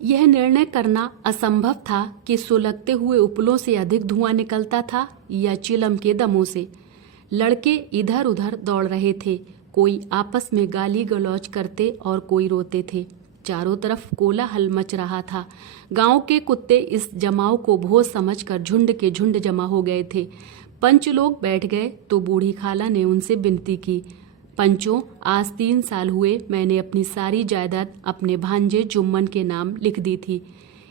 यह निर्णय करना असंभव था कि सुलगते हुए उपलों से अधिक धुआं निकलता था या चिलम के दमों से। लड़के इधर उधर दौड़ रहे थे, कोई आपस में गाली गलौज करते और कोई रोते थे। चारों तरफ कोलाहल मच रहा था। गांव के कुत्ते इस जमाव को भोज समझकर झुंड के झुंड जमा हो गए थे। पंच लोग बैठ गए तो बूढ़ी खाला ने उनसे विनती की, पंचों, आज 3 साल हुए मैंने अपनी सारी जायदाद अपने भांजे जुम्मन के नाम लिख दी थी।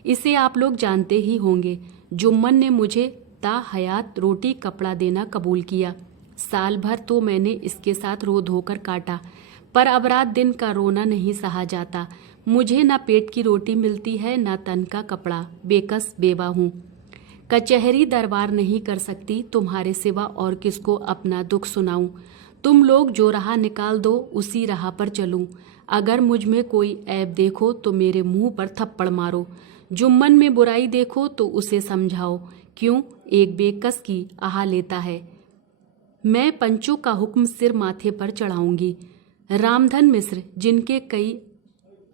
इसे आप लोग जानते ही होंगे। जुम्मन ने मुझे ताहयात रोटी कपड़ा देना कबूल किया। साल भर तो मैंने इसके साथ रो धोकर काटा, पर अब रात दिन का रोना नहीं सहा जाता। मुझे ना पेट की रोटी मिलती है, ना तन का कपड़ा। बेकस बेवा हूँ। कचहरी दरबार नहीं कर सकती तुम्हारे सिवा, और किसको अपना दुख सुनाऊं। तुम लोग जो राह निकाल दो उसी राह पर चलूं। अगर मुझ में कोई ऐब देखो तो मेरे मुंह पर थप्पड़ मारो। जुम्मन में बुराई देखो तो उसे समझाओ। क्यों एक बेकस की आह लेता है। मैं पंचों का हुक्म सिर माथे पर चढ़ाऊंगी। रामधन मिश्र, जिनके कई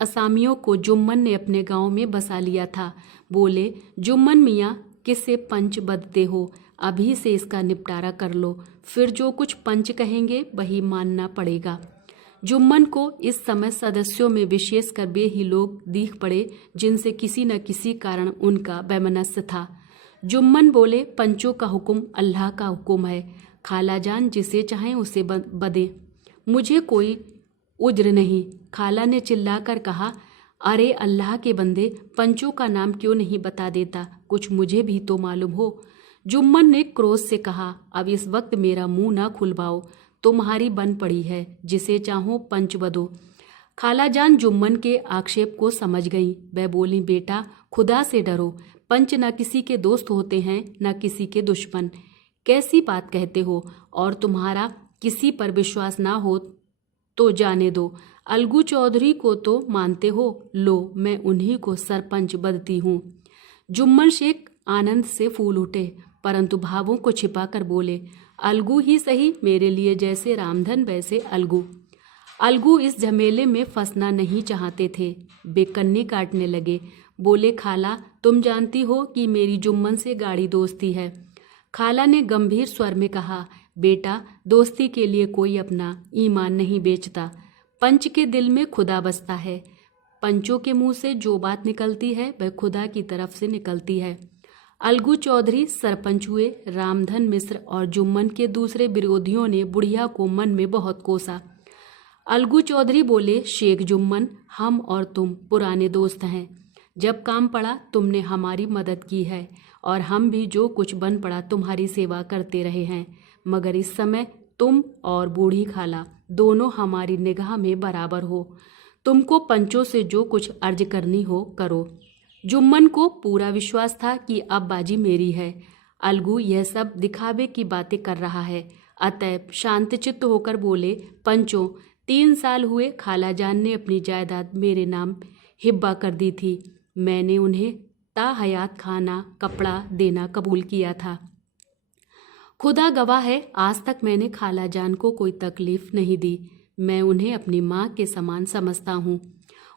असामियों को जुम्मन ने अपने गांव में बसा लिया था, बोले, जुम्मन मियाँ, किससे पंच बदते हो? अभी से इसका निपटारा कर लो, फिर जो कुछ पंच कहेंगे वही मानना पड़ेगा। जुम्मन को इस समय सदस्यों में विशेषकर वे ही लोग दीख पड़े जिनसे किसी न किसी कारण उनका वैमनस्य था। जुम्मन बोले, पंचों का हुक्म अल्लाह का हुक्म है। खाला जान जिसे चाहें उसे बदे, मुझे कोई उज्र नहीं। खाला ने चिल्लाकर कहा, अरे अल्लाह के बंदे, पंचों का नाम क्यों नहीं बता देता? कुछ मुझे भी तो मालूम हो। जुम्मन ने क्रोध से कहा, अब इस वक्त मेरा मुंह ना खुलवाओ, तुम्हारी बन पड़ी है, जिसे चाहो पंच बदो। खाला जान जुम्मन के आक्षेप को समझ गई। वह बोली, बेटा खुदा से डरो, पंच न किसी के दोस्त होते हैं न किसी के दुश्मन। कैसी बात कहते हो? और तुम्हारा किसी पर विश्वास ना हो तो जाने दो। अलगू चौधरी को तो मानते हो, लो मैं उन्हीं को सरपंच बदती हूँ। जुम्मन शेख आनंद से फूल उठे, परंतु भावों को छिपाकर बोले, अलगू ही सही, मेरे लिए जैसे रामधन वैसे अलगू। अलगू इस झमेले में फंसना नहीं चाहते थे। बेकन्नी काटने लगे। बोले, खाला तुम जानती हो कि मेरी जुम्मन से गाढ़ी दोस्ती है। खाला ने गंभीर स्वर में कहा, बेटा दोस्ती के लिए कोई अपना ईमान नहीं बेचता। पंच के दिल में खुदा बसता है। पंचों के मुंह से जो बात निकलती है वह खुदा की तरफ से निकलती है। अलगू चौधरी सरपंच हुए। रामधन मिश्र और जुम्मन के दूसरे विरोधियों ने बुढ़िया को मन में बहुत कोसा। अलगू चौधरी बोले, शेख जुम्मन, हम और तुम पुराने दोस्त हैं। जब काम पड़ा तुमने हमारी मदद की है और हम भी जो कुछ बन पड़ा तुम्हारी सेवा करते रहे हैं, मगर इस समय तुम और बूढ़ी खाला दोनों हमारी निगाह में बराबर हो। तुमको पंचों से जो कुछ अर्ज करनी हो करो। जुम्मन को पूरा विश्वास था कि अब बाजी मेरी है। अलगू यह सब दिखावे की बातें कर रहा है, अतएव शांतचित्त होकर बोले, पंचों 3 साल हुए खाला जान ने अपनी जायदाद मेरे नाम हिब्बा कर दी थी। मैंने उन्हें ताहयात खाना कपड़ा देना कबूल किया था। खुदा गवाह है, आज तक मैंने खाला जान को कोई तकलीफ नहीं दी। मैं उन्हें अपनी माँ के समान समझता हूँ।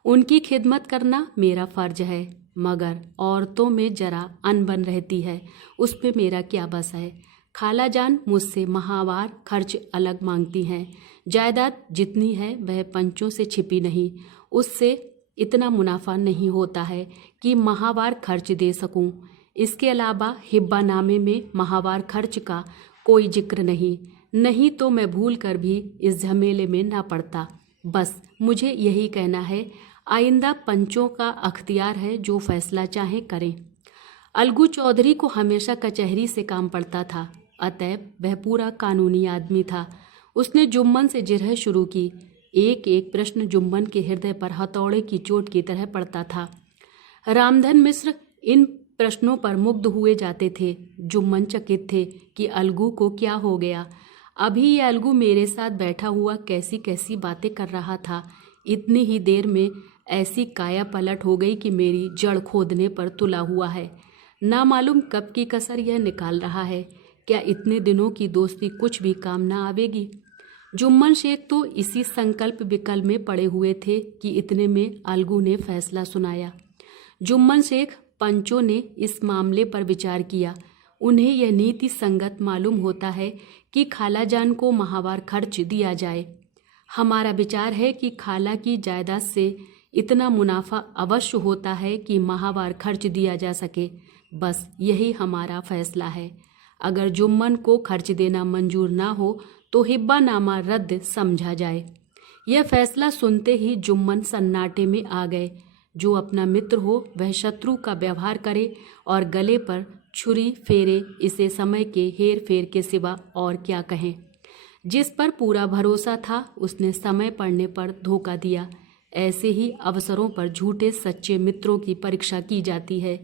उनकी खिदमत करना मेरा फर्ज है, मगर औरतों में जरा अनबन रहती है, उस पे मेरा क्या बस है। खाला जान मुझसे माहवार खर्च अलग मांगती हैं। जायदाद जितनी है वह पंचों से छिपी नहीं। उससे इतना मुनाफा नहीं होता है कि माहवार खर्च दे सकूं। इसके अलावा हिब्बा नामे में माहवार खर्च का कोई जिक्र नहीं तो मैं भूल कर भी इस झमेले में ना पड़ता। बस मुझे यही कहना है, आइंदा पंचों का अख्तियार है, जो फैसला चाहे करें। अलगू चौधरी को हमेशा कचहरी से काम पड़ता था, अतएव वह पूरा कानूनी आदमी था। उसने जुम्मन से जिरह शुरू की। एक एक प्रश्न जुम्मन के हृदय पर हथौड़े की चोट की तरह पड़ता था। रामधन मिश्र इन प्रश्नों पर मुग्ध हुए जाते थे। जुम्मन चकित थे कि अलगू को क्या हो गया। अभी ये अलगू मेरे साथ बैठा हुआ कैसी कैसी बातें कर रहा था। इतनी ही देर में ऐसी काया पलट हो गई कि मेरी जड़ खोदने पर तुला हुआ है। ना मालूम कब की कसर यह निकाल रहा है। क्या इतने दिनों की दोस्ती कुछ भी काम ना आवेगी? जुम्मन शेख तो इसी संकल्प विकल्प में पड़े हुए थे कि इतने में अलगू ने फैसला सुनाया। जुम्मन शेख पंचों ने इस मामले पर विचार किया। उन्हें यह नीति संगत मालूम होता है कि खालाजान को माहवार खर्च दिया जाए। हमारा विचार है कि खाला की जायदाद से इतना मुनाफा अवश्य होता है कि माहवार खर्च दिया जा सके। बस यही हमारा फैसला है। अगर जुम्मन को खर्च देना मंजूर ना हो तो हिब्बानामा रद्द समझा जाए। यह फैसला सुनते ही जुम्मन सन्नाटे में आ गए। जो अपना मित्र हो वह शत्रु का व्यवहार करे और गले पर छुरी फेरे, इसे समय के हेर फेर के सिवा और क्या कहें। जिस पर पूरा भरोसा था उसने समय पड़ने पर धोखा दिया। ऐसे ही अवसरों पर झूठे सच्चे मित्रों की परीक्षा की जाती है।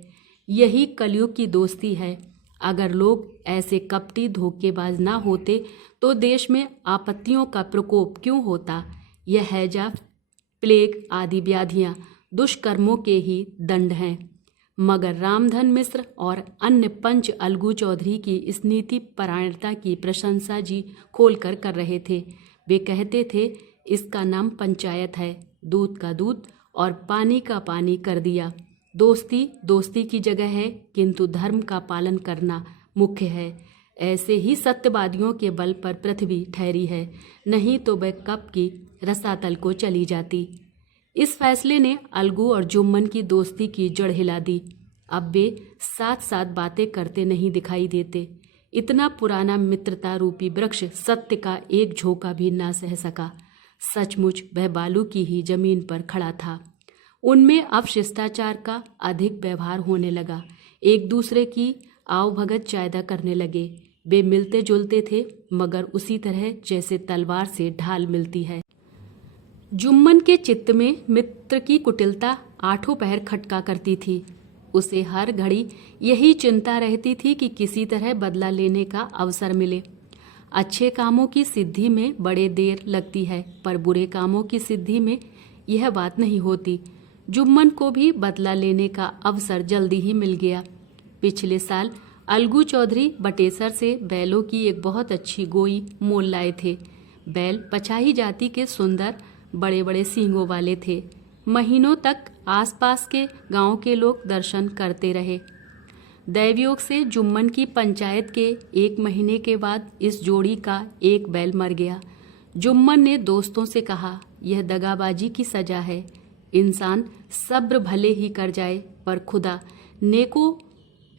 यही कलयुग की दोस्ती है। अगर लोग ऐसे कपटी धोखेबाज ना होते तो देश में आपत्तियों का प्रकोप क्यों होता। यह हैजा, प्लेग आदि व्याधियां दुष्कर्मों के ही दंड हैं। मगर रामधन मिश्र और अन्य पंच अलगू चौधरी की इस नीति परायणता की प्रशंसा जी खोलकर कर रहे थे। वे कहते थे, इसका नाम पंचायत है। दूध का दूध और पानी का पानी कर दिया। दोस्ती दोस्ती की जगह है, किंतु धर्म का पालन करना मुख्य है। ऐसे ही सत्यवादियों के बल पर पृथ्वी ठहरी है, नहीं तो वह कब की रसातल को चली जाती। इस फैसले ने अलगू और जुम्मन की दोस्ती की जड़ हिला दी। अब वे साथ साथ बातें करते नहीं दिखाई देते। इतना पुराना मित्रता रूपी वृक्ष सत्य का एक झोंका भी ना सह सका। सचमुच वह बालू की ही जमीन पर खड़ा था। उनमें अब शिष्टाचार का अधिक व्यवहार होने लगा। एक दूसरे की आवभगत चायदा करने लगे। वे मिलते जुलते थे, मगर उसी तरह जैसे तलवार से ढाल मिलती है। जुम्मन के चित्त में मित्र की कुटिलता आठों पहर खटका करती थी। उसे हर घड़ी यही चिंता रहती थी कि किसी तरह बदला लेने का अवसर मिले। अच्छे कामों की सिद्धि में बड़े देर लगती है, पर बुरे कामों की सिद्धि में यह बात नहीं होती। जुम्मन को भी बदला लेने का अवसर जल्दी ही मिल गया। पिछले साल अलगू चौधरी बटेसर से बैलों की एक बहुत अच्छी गोई मोल लाए थे। बैल पछाही जाति के सुंदर बड़े बड़े सींगों वाले थे। महीनों तक आसपास के गांव के लोग दर्शन करते रहे। दैवयोग से जुम्मन की पंचायत के 1 महीने के बाद इस जोड़ी का एक बैल मर गया। जुम्मन ने दोस्तों से कहा, यह दगाबाजी की सजा है। इंसान सब्र भले ही कर जाए, पर खुदा नेको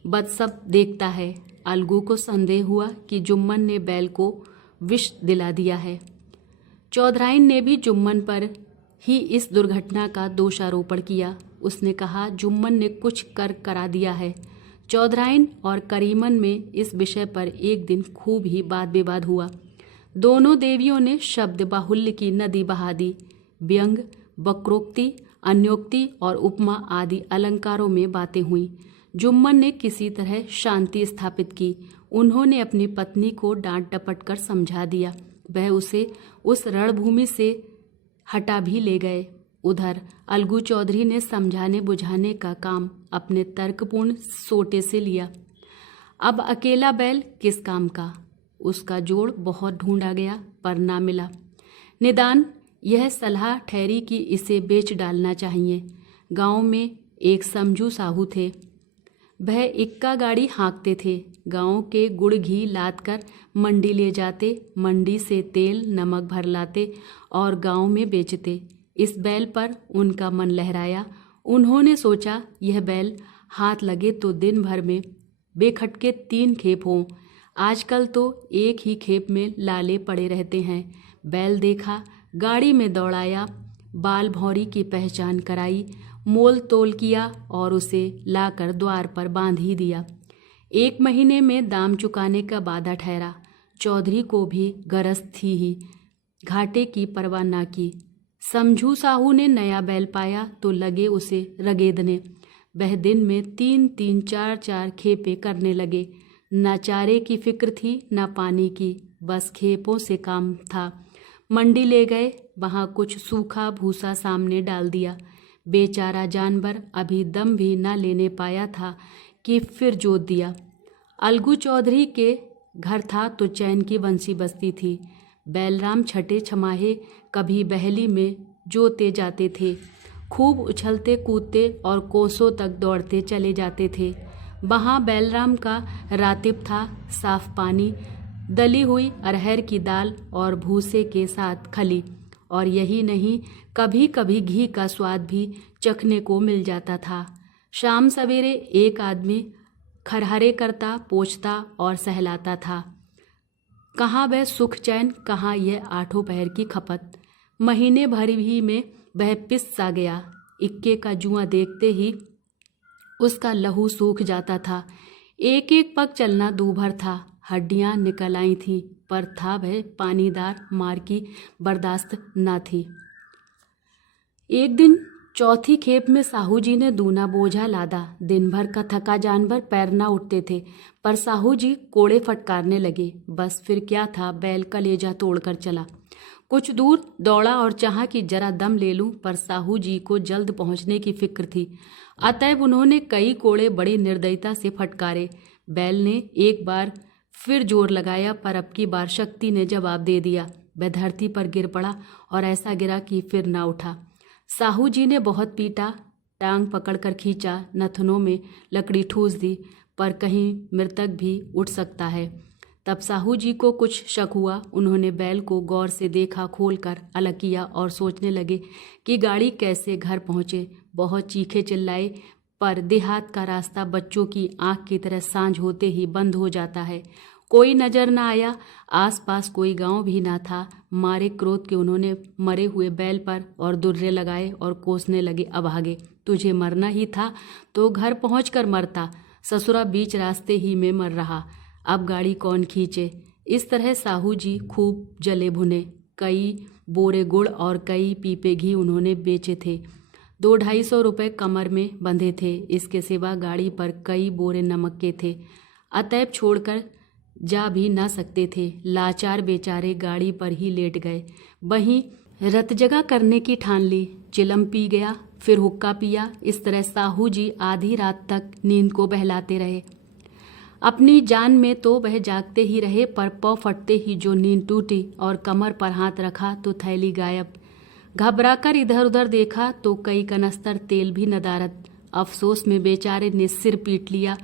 बद सब देखता है। अलगू को संदेह हुआ कि जुम्मन ने बैल को विष दिला दिया है। चौधराइन ने भी जुम्मन पर ही इस दुर्घटना का दोषारोपण किया। उसने कहा, जुम्मन ने कुछ कर करा दिया है। चौधराइन और करीमन में इस विषय पर एक दिन खूब ही वाद विवाद हुआ। दोनों देवियों ने शब्द बाहुल्य की नदी बहा दी। व्यंग, वक्रोक्ति, अन्योक्ति और उपमा आदि अलंकारों में बातें हुई। जुम्मन ने किसी तरह शांति स्थापित की। उन्होंने अपनी पत्नी को डांट डपट कर समझा दिया। वह उसे उस रणभूमि से हटा भी ले गए। उधर अलगू चौधरी ने समझाने बुझाने का काम अपने तर्कपूर्ण सोटे से लिया। अब अकेला बैल किस काम का। उसका जोड़ बहुत ढूंढा गया, पर ना मिला। निदान यह सलाह ठहरी कि इसे बेच डालना चाहिए। गांव में एक समझू साहू थे। वह इक्का गाड़ी हाँकते थे। गांव के गुड़ घी लाद कर मंडी ले जाते, मंडी से तेल नमक भर लाते और गांव में बेचते। इस बैल पर उनका मन लहराया। उन्होंने सोचा, यह बैल हाथ लगे तो दिन भर में बेखटके 3 खेप हों। आजकल तो एक ही खेप में लाले पड़े रहते हैं। बैल देखा, गाड़ी में दौड़ाया, बाल भौरी की पहचान कराई, मोल तोल किया और उसे लाकर द्वार पर बांध ही दिया। 1 महीने में दाम चुकाने का वादा ठहरा। चौधरी को भी गरज थी ही, घाटे की परवाह ना की। समझू साहू ने नया बैल पाया तो लगे उसे रगेदने। वह दिन में 3-3, 4-4 खेपे करने लगे। न चारे की फिक्र थी न पानी की, बस खेपों से काम था। मंडी ले गए, वहाँ कुछ सूखा भूसा सामने डाल दिया। बेचारा जानवर अभी दम भी न लेने पाया था कि फिर जोत दिया। अलगू चौधरी के घर था तो चैन की बंसी बजती थी। बैलराम छठे छमाहे कभी बहली में जोते जाते थे। खूब उछलते कूदते और कोसों तक दौड़ते चले जाते थे। वहाँ बैलराम का रातिब था, साफ पानी, दली हुई अरहर की दाल और भूसे के साथ खली, और यही नहीं, कभी कभी घी का स्वाद भी चखने को मिल जाता था। शाम सवेरे एक आदमी खरहरे करता, पोंछता और सहलाता था। कहाँ वह सुख चैन, कहाँ यह आठों पहर की खपत। महीने भर ही में वह पिस सा गया। इक्के का जुआं देखते ही उसका लहू सूख जाता था। एक एक पग चलना दूभर था, हड्डियां निकल आई थीं, पर था वह पानीदार मार की बर्दाश्त न थी। एक दिन चौथी खेप में साहू जी ने दूना बोझा लादा। दिन भर का थका जानवर पैर न उठते थे, पर साहू जी कोड़े फटकारने लगे। बस फिर क्या था, बैल कलेजा तोड़कर चला। कुछ दूर दौड़ा और चाहा कि जरा दम ले लूं, पर साहू जी को जल्द पहुंचने की फिक्र थी। अतएव उन्होंने कई कोड़े बड़ी निर्दयता से फटकारे। बैल ने एक बार फिर जोर लगाया, पर अब की बार शक्ति ने जवाब दे दिया। वह धरती पर गिर पड़ा और ऐसा गिरा कि फिर ना उठा। साहू जी ने बहुत पीटा, टांग पकड़कर खींचा, नथनों में लकड़ी ठूस दी, पर कहीं मृतक भी उठ सकता है। तब साहू जी को कुछ शक हुआ। उन्होंने बैल को गौर से देखा, खोलकर अलग किया और सोचने लगे कि गाड़ी कैसे घर पहुँचे। बहुत चीखे चिल्लाए, पर देहात का रास्ता बच्चों की आंख की तरह सांझ होते ही बंद हो जाता है। कोई नजर न आया, आसपास कोई गांव भी ना था। मारे क्रोध के उन्होंने मरे हुए बैल पर और दुर्रे लगाए और कोसने लगे, अभागे, तुझे मरना ही था तो घर पहुंचकर मरता, ससुरा बीच रास्ते ही में मर रहा, अब गाड़ी कौन खींचे। इस तरह साहू जी खूब जले भुने। कई बोरे गुड़ और कई पीपे घी उन्होंने बेचे थे। 200-250 रुपये कमर में बंधे थे। इसके सिवा गाड़ी पर कई बोरे नमक के थे। अतएव छोड़कर जा भी ना सकते थे। लाचार बेचारे गाड़ी पर ही लेट गए। वहीं रतजगा करने की ठान ली। चिलम पी गया, फिर हुक्का पिया। इस तरह साहू जी आधी रात तक नींद को बहलाते रहे। अपनी जान में तो वह जागते ही रहे, पर पौ फटते ही जो नींद टूटी और कमर पर हाथ रखा तो थैली गायब। घबराकर इधर उधर देखा तो कई कनस्तर तेल भी नदारद। अफसोस में बेचारे ने सिर पीट लिया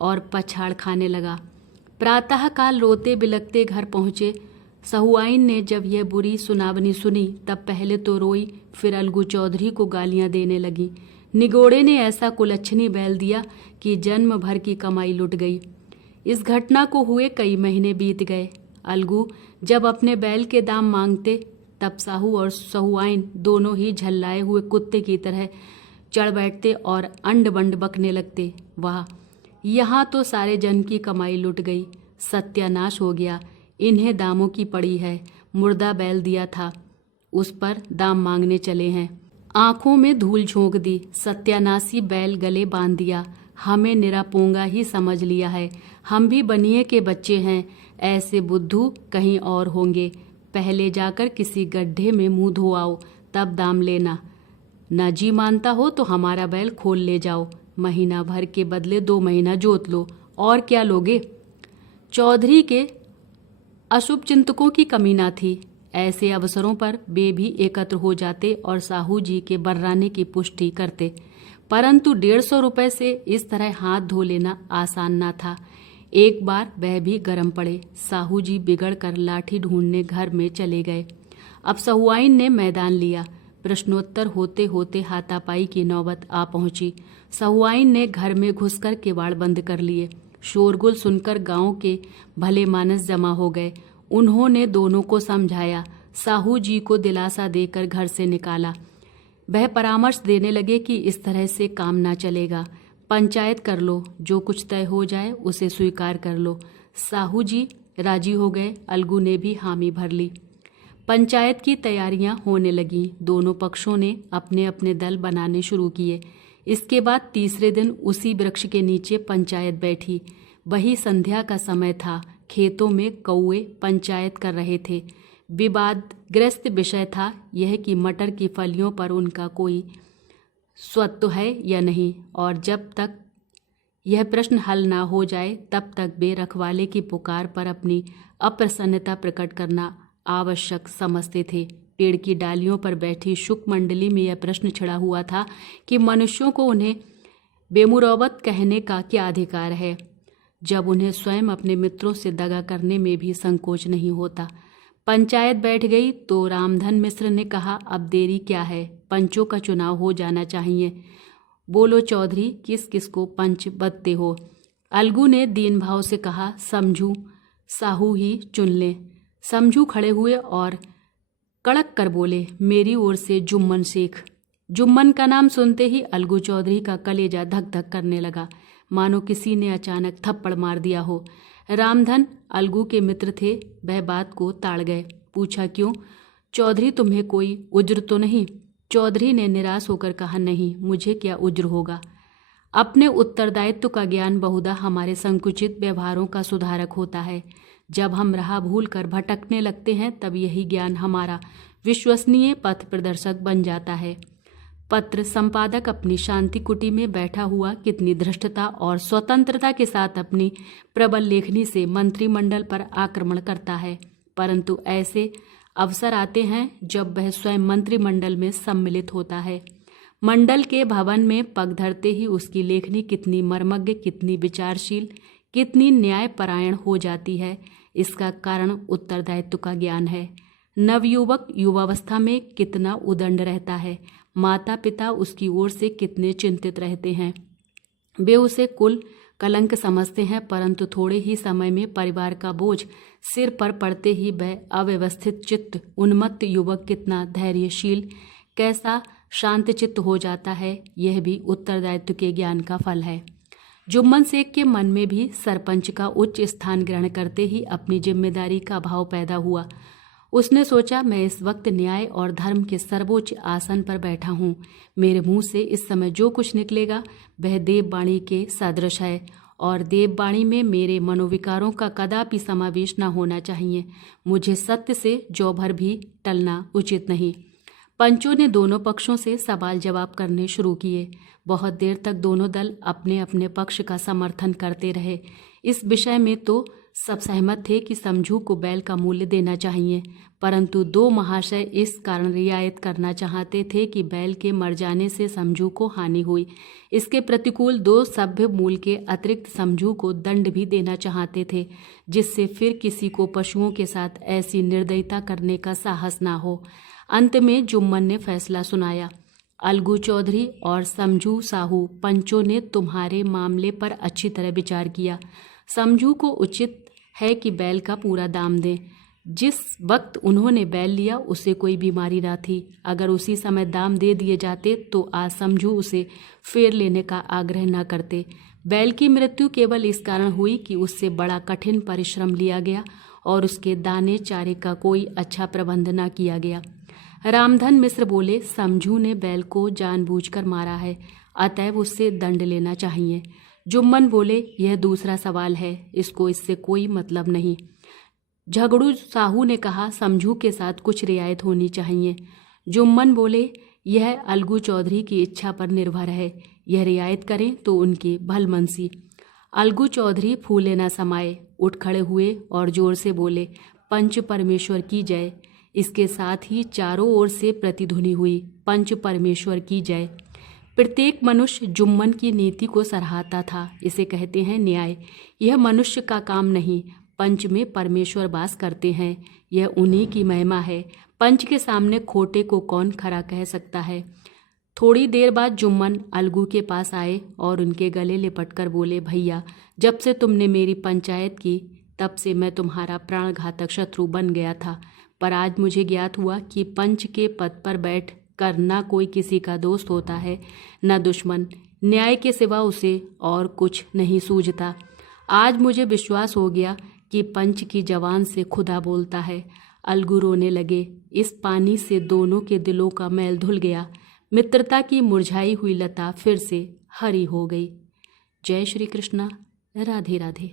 और पछाड़ खाने लगा। प्रातःकाल रोते बिलखते घर पहुँचे। सहुआइन ने जब यह बुरी सुनावनी सुनी तब पहले तो रोई, फिर अलगू चौधरी को गालियां देने लगी। निगोड़े ने ऐसा कुलच्छनी बैल दिया कि जन्म भर की कमाई लुट गई। इस घटना को हुए कई महीने बीत गए। अलगू जब अपने बैल के दाम मांगते तब साहू और सहुआइन दोनों ही झल्लाए हुए कुत्ते की तरह चढ़ बैठते और अंड बंड बकने लगते। वाह, यहाँ तो सारे जन की कमाई लुट गई, सत्यानाश हो गया, इन्हें दामों की पड़ी है। मुर्दा बैल दिया था, उस पर दाम मांगने चले हैं। आंखों में धूल झोंक दी। सत्यानाशी बैल गले बांध दिया। हमें निरापोंगा ही समझ लिया है। हम भी बनिए के बच्चे हैं। ऐसे बुद्धू कहीं और होंगे। पहले जाकर किसी गड्ढे में मुंह धो आओ, तब दाम लेना। न जी मानता हो तो हमारा बैल खोल ले जाओ। महीना भर के बदले 2 महीना जोत लो, और क्या लोगे। चौधरी के अशुभ चिंतकों की कमी न थी। ऐसे अवसरों पर वे भी एकत्र हो जाते और साहू जी के बर्राने की पुष्टि करते। परंतु 150 रुपये से इस तरह हाथ धो लेना आसान न था। एक बार वह भी गर्म पड़े। साहू जी बिगड़ कर लाठी ढूंढने घर में चले गए। अब सहुआइन ने मैदान लिया। प्रश्नोत्तर होते होते हाथापाई की नौबत आ पहुंची। सहुआइन ने घर में घुसकर किवाड़ बंद कर लिए। शोरगुल सुनकर गांव के भले मानस जमा हो गए। उन्होंने दोनों को समझाया, साहू जी को दिलासा देकर घर से निकाला। वह परामर्श देने लगे कि इस तरह से काम ना चलेगा। पंचायत कर लो, जो कुछ तय हो जाए उसे स्वीकार कर लो। साहू जी राजी हो गए। अलगू ने भी हामी भर ली। पंचायत की तैयारियां होने लगीं। दोनों पक्षों ने अपने अपने दल बनाने शुरू किए। इसके बाद तीसरे दिन उसी वृक्ष के नीचे पंचायत बैठी। वही संध्या का समय था। खेतों में कौए पंचायत कर रहे थे। विवादग्रस्त विषय था यह कि मटर की फलियों पर उनका कोई स्वत्व है या नहीं, और जब तक यह प्रश्न हल ना हो जाए तब तक वे रखवाले की पुकार पर अपनी अप्रसन्नता प्रकट करना आवश्यक समझते थे। पेड़ की डालियों पर बैठी शुक मंडली में यह प्रश्न छिड़ा हुआ था कि मनुष्यों को उन्हें बेमुरौवत कहने का क्या अधिकार है, जब उन्हें स्वयं अपने मित्रों से दगा करने में भी संकोच नहीं होता। पंचायत बैठ गई तो रामधन मिश्र ने कहा, अब देरी क्या है, पंचों का चुनाव हो जाना चाहिए। बोलो चौधरी, किस किस को पंच बदते हो? अलगू ने दीन भाव से कहा, समझू साहू ही चुन लें। समझू खड़े हुए और कड़क कर बोले, मेरी ओर से जुम्मन शेख। जुम्मन का नाम सुनते ही अलगू चौधरी का कलेजा धक धक करने लगा, मानो किसी ने अचानक थप्पड़ मार दिया हो। रामधन अलगू के मित्र थे, वह बात को ताड़ गए। पूछा, क्यों चौधरी, तुम्हें कोई उज्र तो नहीं? चौधरी ने निराश होकर कहा, नहीं, मुझे क्या उज्र होगा। अपने उत्तरदायित्व का ज्ञान बहुधा हमारे संकुचित व्यवहारों का सुधारक होता है। जब हम राह भूल कर भटकने लगते हैं तब यही ज्ञान हमारा विश्वसनीय पथ प्रदर्शक बन जाता है। पत्र संपादक अपनी शांति कुटी में बैठा हुआ कितनी धृष्टता और स्वतंत्रता के साथ अपनी प्रबल लेखनी से मंत्रिमंडल पर आक्रमण करता है, परंतु ऐसे अवसर आते हैं जब वह स्वयं मंत्रिमंडल में सम्मिलित होता है। मंडल के भवन में पग धरते ही उसकी लेखनी कितनी मर्मज्ञ, कितनी विचारशील, कितनी न्यायपरायण हो जाती है। इसका कारण उत्तरदायित्व का ज्ञान है। नवयुवक युवावस्था में कितना उदंड रहता है, माता पिता उसकी ओर से कितने चिंतित रहते हैं। वे उसे कुल कलंक समझते हैं, परंतु थोड़े ही समय में परिवार का बोझ सिर पर पड़ते ही वह अव्यवस्थित चित्त उन्मत्त युवक कितना धैर्यशील, कैसा शांतचित्त हो जाता है। यह भी उत्तरदायित्व के ज्ञान का फल है। जुम्मन शेख के मन में भी सरपंच का उच्च स्थान ग्रहण करते ही अपनी जिम्मेदारी का भाव पैदा हुआ। उसने सोचा, मैं इस वक्त न्याय और धर्म के सर्वोच्च आसन पर बैठा हूँ। मेरे मुंह से इस समय जो कुछ निकलेगा वह देववाणी के सदृश है, और देववाणी में मेरे मनोविकारों का कदापि समावेश न होना चाहिए। मुझे सत्य से जौ भर भी टलना उचित नहीं। पंचों ने दोनों पक्षों से सवाल जवाब करने शुरू किए। बहुत देर तक दोनों दल अपने अपने पक्ष का समर्थन करते रहे। इस विषय में तो सब सहमत थे कि समझू को बैल का मूल्य देना चाहिए, परंतु दो महाशय इस कारण रियायत करना चाहते थे कि बैल के मर जाने से समझू को हानि हुई। इसके प्रतिकूल दो सभ्य मूल के अतिरिक्त समझू को दंड भी देना चाहते थे, जिससे फिर किसी को पशुओं के साथ ऐसी निर्दयता करने का साहस ना हो। अंत में जुम्मन ने फैसला सुनाया, अलगू चौधरी और समझू साहू, पंचों ने तुम्हारे मामले पर अच्छी तरह विचार किया। समझू को उचित है कि बैल का पूरा दाम दें। जिस वक्त उन्होंने बैल लिया उसे कोई बीमारी ना थी। अगर उसी समय दाम दे दिए जाते तो आज समझू उसे फेर लेने का आग्रह न करते। बैल की मृत्यु केवल इस कारण हुई कि उससे बड़ा कठिन परिश्रम लिया गया और उसके दाने चारे का कोई अच्छा प्रबंध न किया गया। रामधन मिश्र बोले, समझू ने बैल को जानबूझकर मारा है, अतएव उससे दंड लेना चाहिए। जुम्मन बोले, यह दूसरा सवाल है, इसको इससे कोई मतलब नहीं। झगड़ू साहू ने कहा, समझू के साथ कुछ रियायत होनी चाहिए। जुम्मन बोले, यह अलगू चौधरी की इच्छा पर निर्भर है, यह रियायत करें तो उनकी भलमनसी। अलगू चौधरी फूले न समाये, उठ खड़े हुए और जोर से बोले, पंच परमेश्वर की जय। इसके साथ ही चारों ओर से प्रतिध्वनि हुई, पंच परमेश्वर की जय। प्रत्येक मनुष्य जुम्मन की नीति को सराहता था। इसे कहते हैं न्याय। यह मनुष्य का काम नहीं, पंच में परमेश्वर वास करते हैं, यह उन्हीं की महिमा है। पंच के सामने खोटे को कौन खरा कह सकता है। थोड़ी देर बाद जुम्मन अलगू के पास आए और उनके गले लिपटकर बोले, भैया, जब से तुमने मेरी पंचायत की तब से मैं तुम्हारा प्राणघातक शत्रु बन गया था, पर आज मुझे ज्ञात हुआ कि पंच के पद पर बैठ कर न कोई किसी का दोस्त होता है न दुश्मन। न्याय के सिवा उसे और कुछ नहीं सूझता। आज मुझे विश्वास हो गया कि पंच की जवान से खुदा बोलता है। अलगू रोने लगे। इस पानी से दोनों के दिलों का मैल धुल गया। मित्रता की मुरझाई हुई लता फिर से हरी हो गई। जय श्री कृष्णा। राधे राधे।